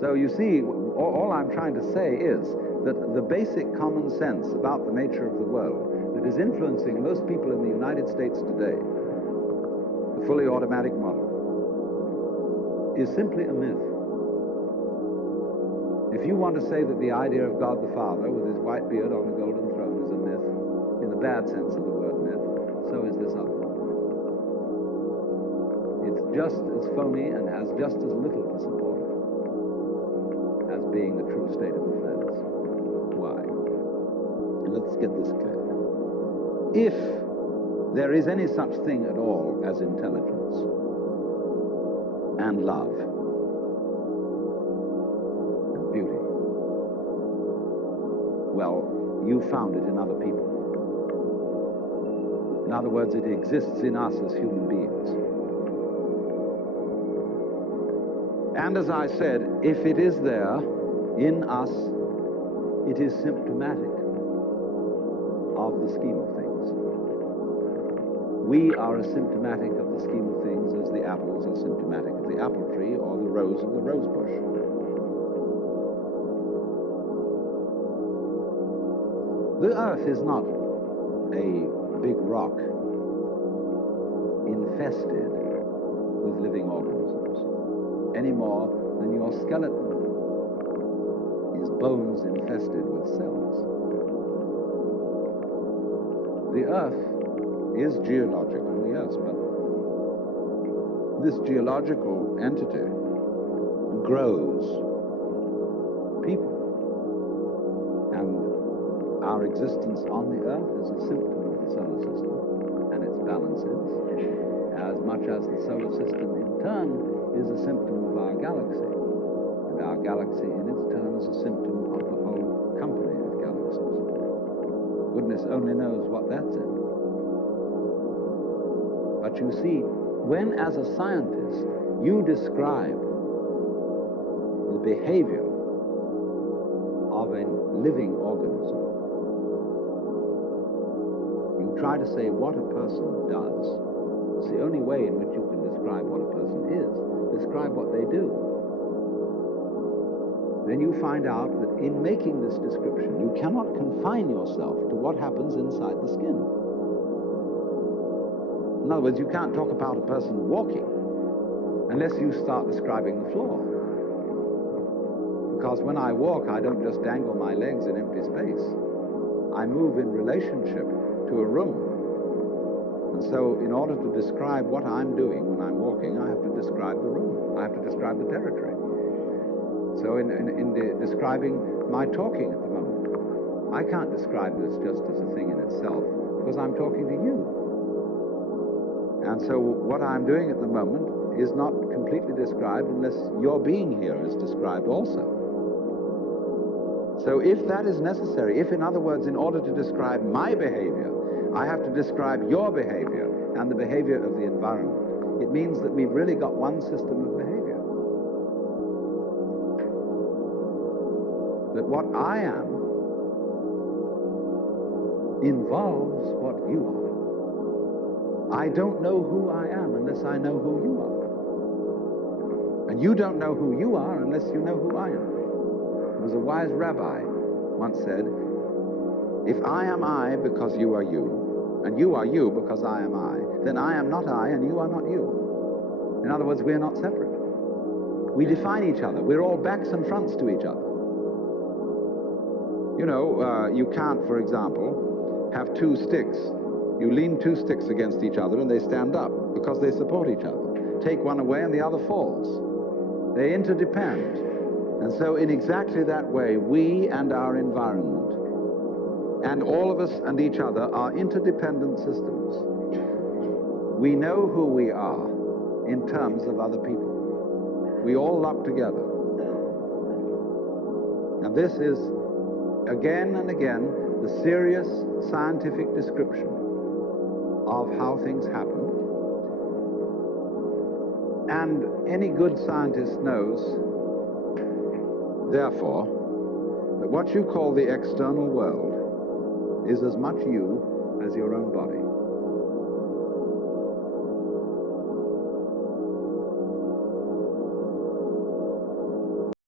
So you see, all I'm trying to say is that the basic common sense about the nature of the world that is influencing most people in the United States today, the fully automatic model, is simply a myth. If you want to say that the idea of God the Father with his white beard on a golden throne is a myth, in the bad sense of the word myth, so is this other one. It's just as phony and has just as little to support it as being the true state of affairs. Why? Let's get this clear. If there is any such thing at all as intelligence and love and beauty, well, you found it in other people. In other words, it exists in us as human beings. And as I said, if it is there in us, it is symptomatic of the scheme of things. We are as symptomatic of the scheme of things as the apples are symptomatic of the apple tree or the rose of the rose bush. The earth is not a big rock infested with living organisms, any more than your skeleton is bones infested with cells. The earth is geological, yes, but this geological entity grows people. And our existence on the earth is a symptom of the solar system and its balances, as much as the solar system in turn is a symptom of our galaxy, and our galaxy in its turn is a symptom of the whole company of galaxies. Goodness only knows what that's in. But you see, when as a scientist you describe the behavior of a living organism, you try to say what a person does. It's the only way in which you can describe what a person is. Describe what they do. Then you find out that in making this description, you cannot confine yourself to what happens inside the skin. In other words, you can't talk about a person walking unless you start describing the floor. Because when I walk, I don't just dangle my legs in empty space. I move in relationship to a room. And so in order to describe what I'm doing when I'm walking, I have to describe the room. I have to describe the territory. So in describing my talking at the moment, I can't describe this just as a thing in itself, because I'm talking to you. And so what I'm doing at the moment is not completely described unless your being here is described also. So if that is necessary, if in other words, in order to describe my behavior, I have to describe your behavior and the behavior of the environment, it means that we've really got one system of behavior. That what I am involves what you are. I don't know who I am unless I know who you are. And you don't know who you are unless you know who I am. There was a wise rabbi once said, if I am I because you are you, and you are you because I am I, then I am not I and you are not you. In other words, we are not separate. We define each other. We're all backs and fronts to each other. You know, you can't, for example, have two sticks. You lean two sticks against each other and they stand up because they support each other. Take one away and the other falls. They interdepend. And so in exactly that way, we and our environment and all of us and each other are interdependent systems. We know who we are in terms of other people. We all love together. And this is, again and again, the serious scientific description of how things happen. And any good scientist knows, therefore, that what you call the external world is as much you as your own body.